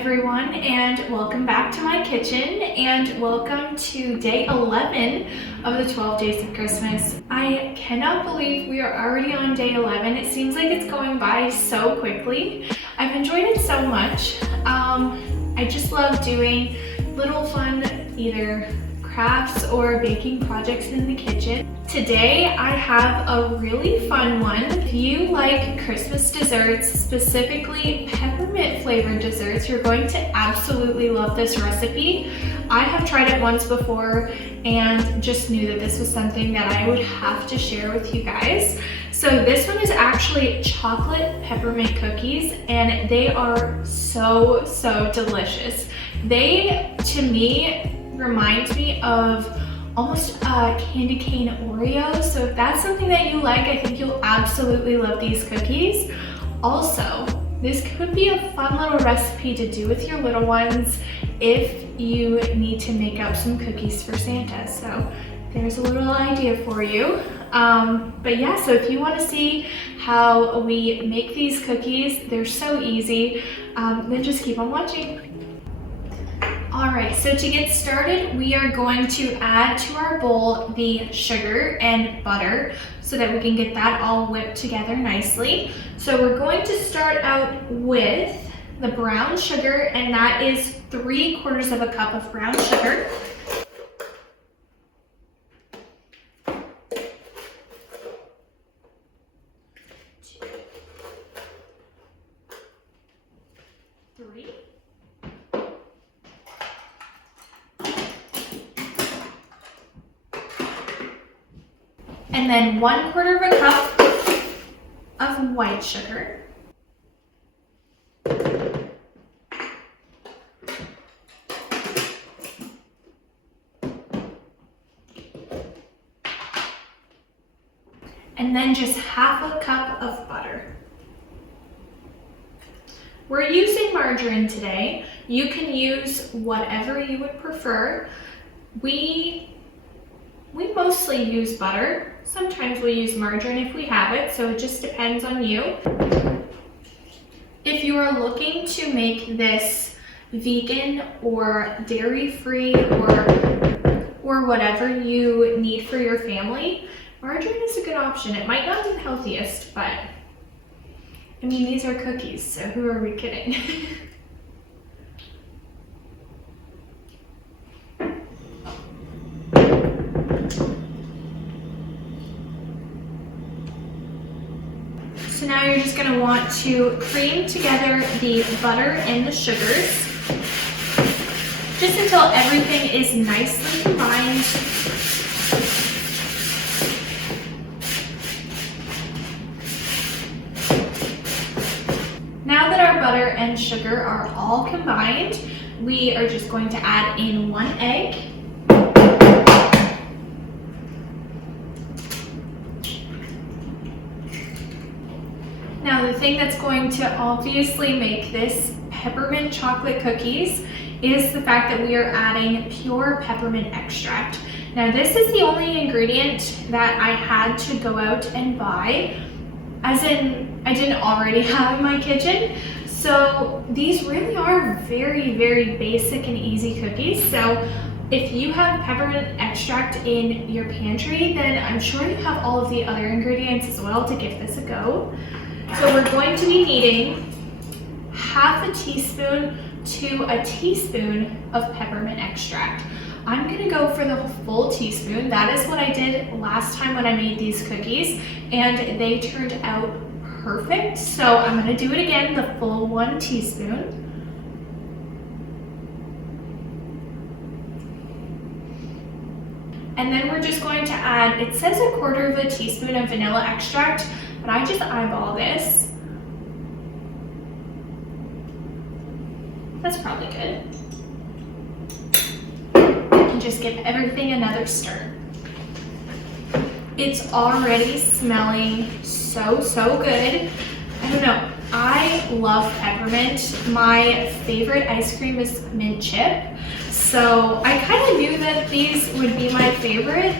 everyone, and welcome back to my kitchen, and welcome to day 11 of the 12 days of Christmas. I cannot believe we are already on day 11. It seems like it's going by so quickly. I've enjoyed it so much. I just love doing little fun either crafts or baking projects in the kitchen. Today I have a really fun one. If you like Christmas desserts, specifically peppermint flavored desserts, you're going to absolutely love this recipe. I have tried it once before and just knew that this was something that I would have to share with you guys. So this one is actually chocolate peppermint cookies, and they are so delicious. They, to me, remind me of almost a candy cane Oreo. So if that's something that you like, I think you'll absolutely love these cookies. Also, this could be a fun little recipe to do with your little ones if you need to make up some cookies for Santa. So there's a little idea for you. But yeah, so if you want to see how we make these cookies, they're so easy, then just keep on watching. Alright, so to get started, we are going to add to our bowl the sugar and butter so that we can get that all whipped together nicely. So we're going to start out with the brown sugar, and that is 3/4 of a cup of brown sugar. And then 1/4 of a cup of white sugar. And then just 1/2 cup of butter. We're using margarine today. You can use whatever you would prefer. We mostly use butter. Sometimes we use margarine if we have it, so it just depends on you. If you are looking to make this vegan or dairy-free or whatever you need for your family, margarine is a good option. It might not be the healthiest, but I mean, these are cookies, so who are we kidding? So now you're just going to want to cream together the butter and the sugars just until everything is nicely combined. Now that our butter and sugar are all combined, we are just going to add in 1 egg. Now the thing that's going to obviously make this peppermint chocolate cookies is the fact that we are adding pure peppermint extract. Now this is the only ingredient that I had to go out and buy, as in I didn't already have in my kitchen. So these really are very basic and easy cookies. So if you have peppermint extract in your pantry, then I'm sure you have all of the other ingredients as well to give this a go. So we're going to be needing 1/2 teaspoon to a teaspoon of peppermint extract. I'm gonna go for the full teaspoon. That is what I did last time when I made these cookies, and they turned out perfect. So I'm gonna do it again, the full 1 teaspoon. And then we're just going to add, it says 1/4 teaspoon of vanilla extract, but I just eyeball this. That's probably good. And just give everything another stir. It's already smelling so good. I don't know, I love peppermint. My favorite ice cream is mint chip. So I kind of knew that these would be my favorite.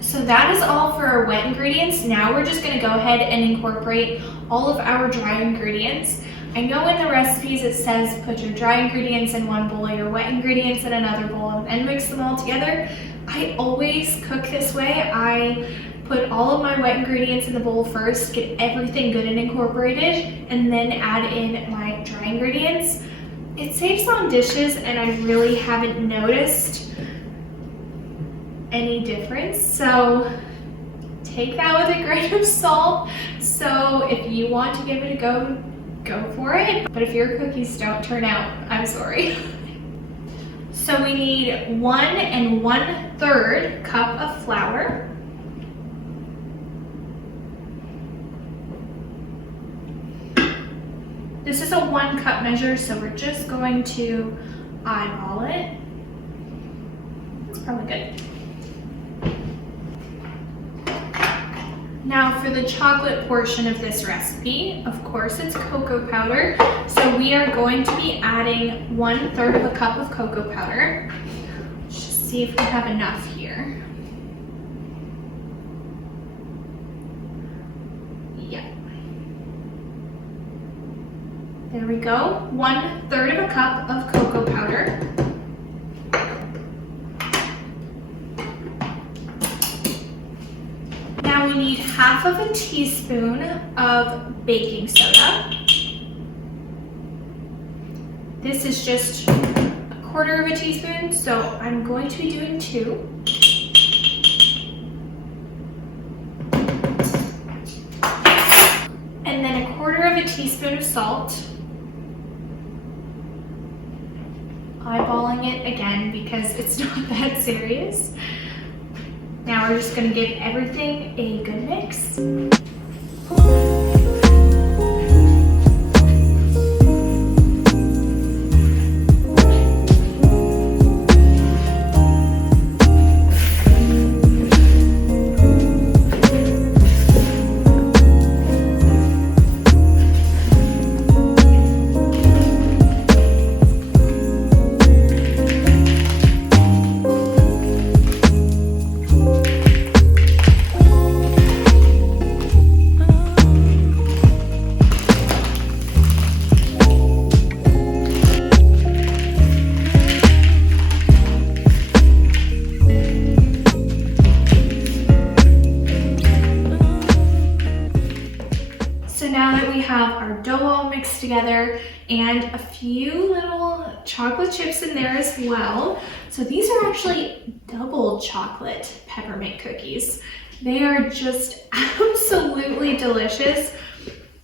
So that is all for our wet ingredients. Now we're just gonna go ahead and incorporate all of our dry ingredients. I know in the recipes it says put your dry ingredients in one bowl, your wet ingredients in another bowl, and mix them all together. I always cook this way. I put all of my wet ingredients in the bowl first, get everything good and incorporated, and then add in my dry ingredients. It saves on dishes, and I really haven't noticed any difference. So take that with a grain of salt. So if you want to give it a go, go for it. But if your cookies don't turn out, I'm sorry. So we need 1 1/3 cup of flour. This is a 1 cup measure, so we're just going to eyeball it. It's probably good. Now for the chocolate portion of this recipe, of course it's cocoa powder. So we are going to be adding 1/3 of a cup of cocoa powder. Let's just see if we have enough here. Yeah. There we go, 1/3 of a cup of cocoa powder. Now we need 1/2 teaspoon of baking soda. This is just 1/4 teaspoon, so I'm going to be doing 2. And then 1/4 teaspoon of salt. Eyeballing it again because it's not that serious. Now we're just going to give everything a good mix. Dough all mixed together and a few little chocolate chips in there as well. So these are actually double chocolate peppermint cookies. They are just absolutely delicious.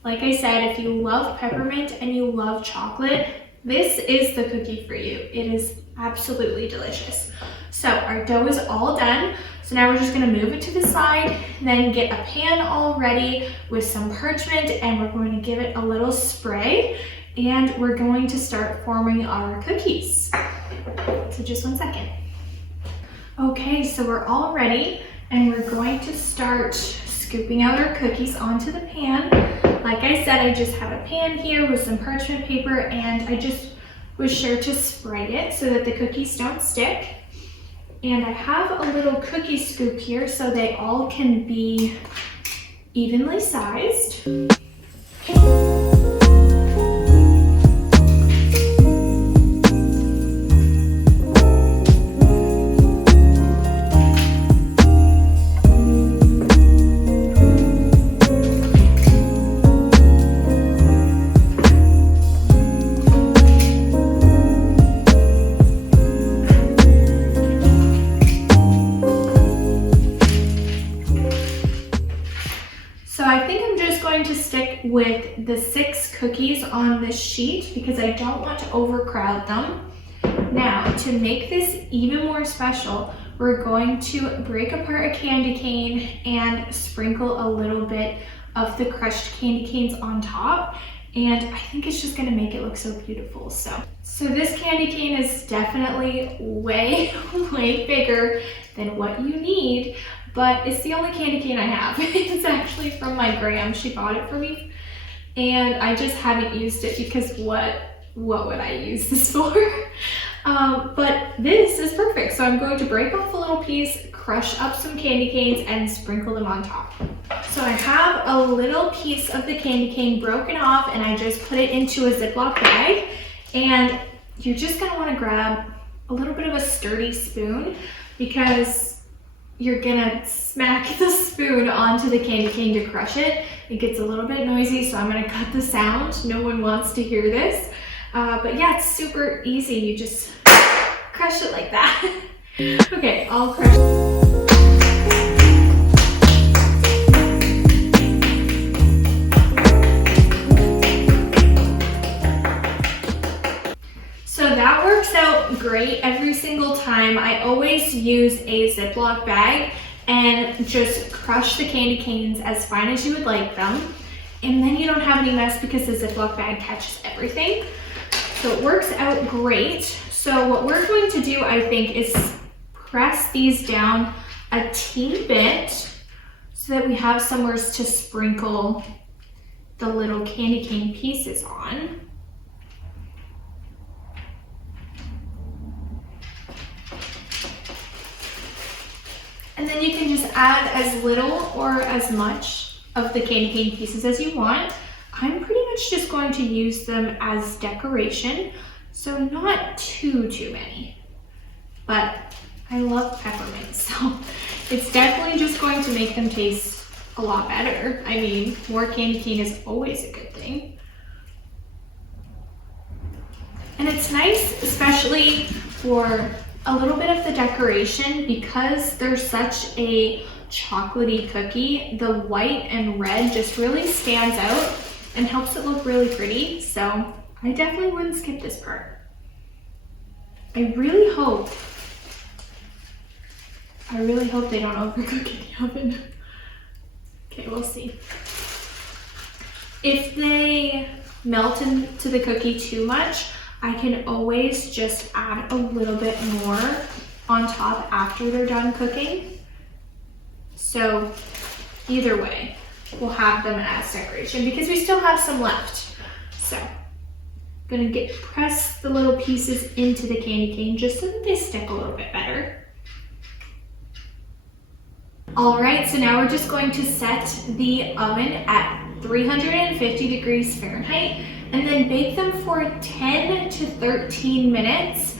Like I said, if you love peppermint and you love chocolate, this is the cookie for you. It is absolutely delicious. So our dough is all done. So now we're just gonna move it to the side, then get a pan all ready with some parchment, and we're going to give it a little spray, and we're going to start forming our cookies. So just 1 second. Okay, so we're all ready, and we're going to start scooping out our cookies onto the pan. Like I said, I just have a pan here with some parchment paper, and I just was sure to spray it so that the cookies don't stick. And I have a little cookie scoop here so they all can be evenly sized. With the 6 cookies on this sheet because I don't want to overcrowd them. Now, to make this even more special, we're going to break apart a candy cane and sprinkle a little bit of the crushed candy canes on top, and I think it's just gonna make it look so beautiful. So this candy cane is definitely way bigger than what you need, but it's the only candy cane I have. It's actually from my gram. She bought it for me, and I just haven't used it because what would I use this for? But this is perfect. So I'm going to break off a little piece, crush up some candy canes, and sprinkle them on top. So I have a little piece of the candy cane broken off, and I just put it into a Ziploc bag. And you're just gonna wanna grab a little bit of a sturdy spoon, because you're gonna smack the spoon onto the candy cane to crush it. It gets a little bit noisy, so I'm gonna cut the sound. No one wants to hear this. But yeah, it's super easy. You just crush it like that. Okay, I'll crush it. So that works out great every single time. I always use a Ziploc bag and just crush the candy canes as fine as you would like them. And then you don't have any mess because the Ziploc bag catches everything. So it works out great. So what we're going to do, I think, is press these down a teeny bit so that we have somewhere to sprinkle the little candy cane pieces on. And then you can just add as little or as much of the candy cane pieces as you want. I'm pretty much just going to use them as decoration, so not too many. But I love peppermint, so it's definitely just going to make them taste a lot better. I mean, more candy cane is always a good thing. And it's nice, especially for a little bit of the decoration, because they're such a chocolatey cookie. The white and red just really stands out and helps it look really pretty. So I definitely wouldn't skip this part. I really hope they don't overcook in the oven. Okay, we'll see. If they melt into the cookie too much, I can always just add a little bit more on top after they're done cooking. So either way, we'll have them as decoration because we still have some left. So I'm gonna press the little pieces into the candy cane just so that they stick a little bit better. All right, so now we're just going to set the oven at 350 degrees Fahrenheit and then bake them for 10 to 13 minutes.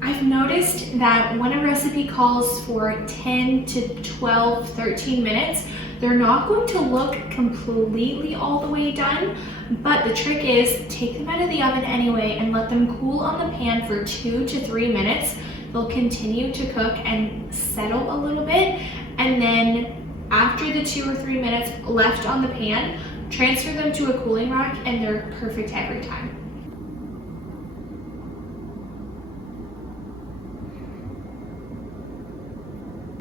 I've noticed that when a recipe calls for 10 to 12, 13 minutes, they're not going to look completely all the way done, but the trick is take them out of the oven anyway and let them cool on the pan for 2 to 3 minutes. They'll continue to cook and settle a little bit, and then after the 2 or 3 minutes left on the pan, transfer them to a cooling rack and they're perfect every time.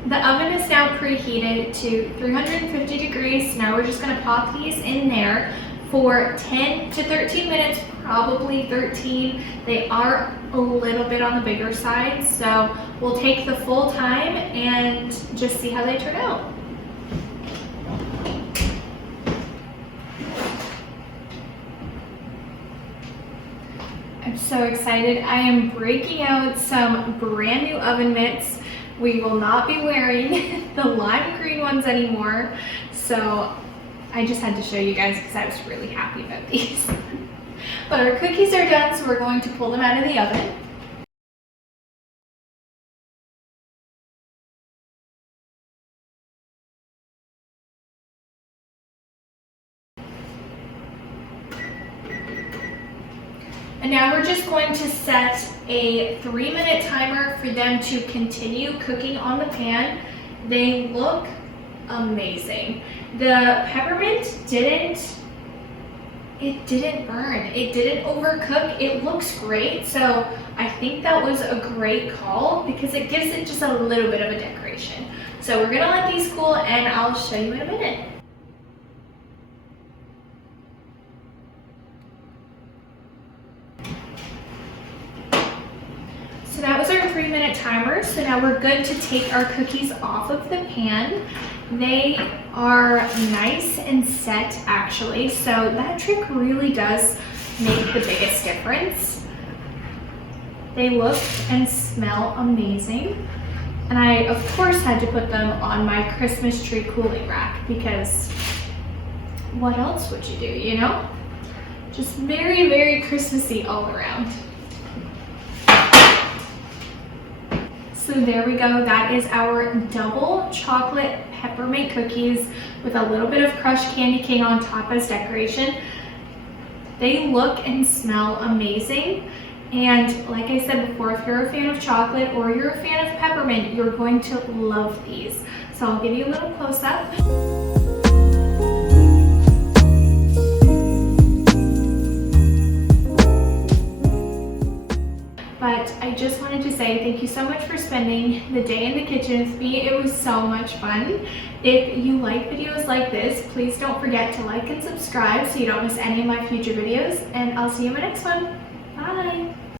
The oven is now preheated to 350 degrees. Now we're just gonna pop these in there for 10 to 13 minutes, probably 13. They are a little bit on the bigger side, so we'll take the full time and just see how they turn out. I'm so excited. I am breaking out some brand new oven mitts. We will not be wearing the lime green ones anymore. So I just had to show you guys because I was really happy about these. But our cookies are done, so we're going to pull them out of the oven. And now we're just going to set a 3-minute timer for them to continue cooking on the pan. They look amazing. The peppermint didn't burn. It didn't overcook. It looks great. So I think that was a great call because it gives it just a little bit of a decoration. So we're gonna let these cool and I'll show you in a minute. So that was our 3-minute timer. So now we're good to take our cookies off of the pan. They are nice and set actually. So that trick really does make the biggest difference. They look and smell amazing. And I, of course, had to put them on my Christmas tree cooling rack because what else would you do, you know? Just very, very Christmassy all around. So there we go. That is our double chocolate peppermint cookies with a little bit of crushed candy cane on top as decoration. They look and smell amazing. And like I said before, if you're a fan of chocolate or you're a fan of peppermint, you're going to love these. So I'll give you a little close up. But I just wanted to say thank you so much for spending the day in the kitchen with me. It was so much fun. If you like videos like this, please don't forget to like and subscribe so you don't miss any of my future videos. And I'll see you in my next one. Bye.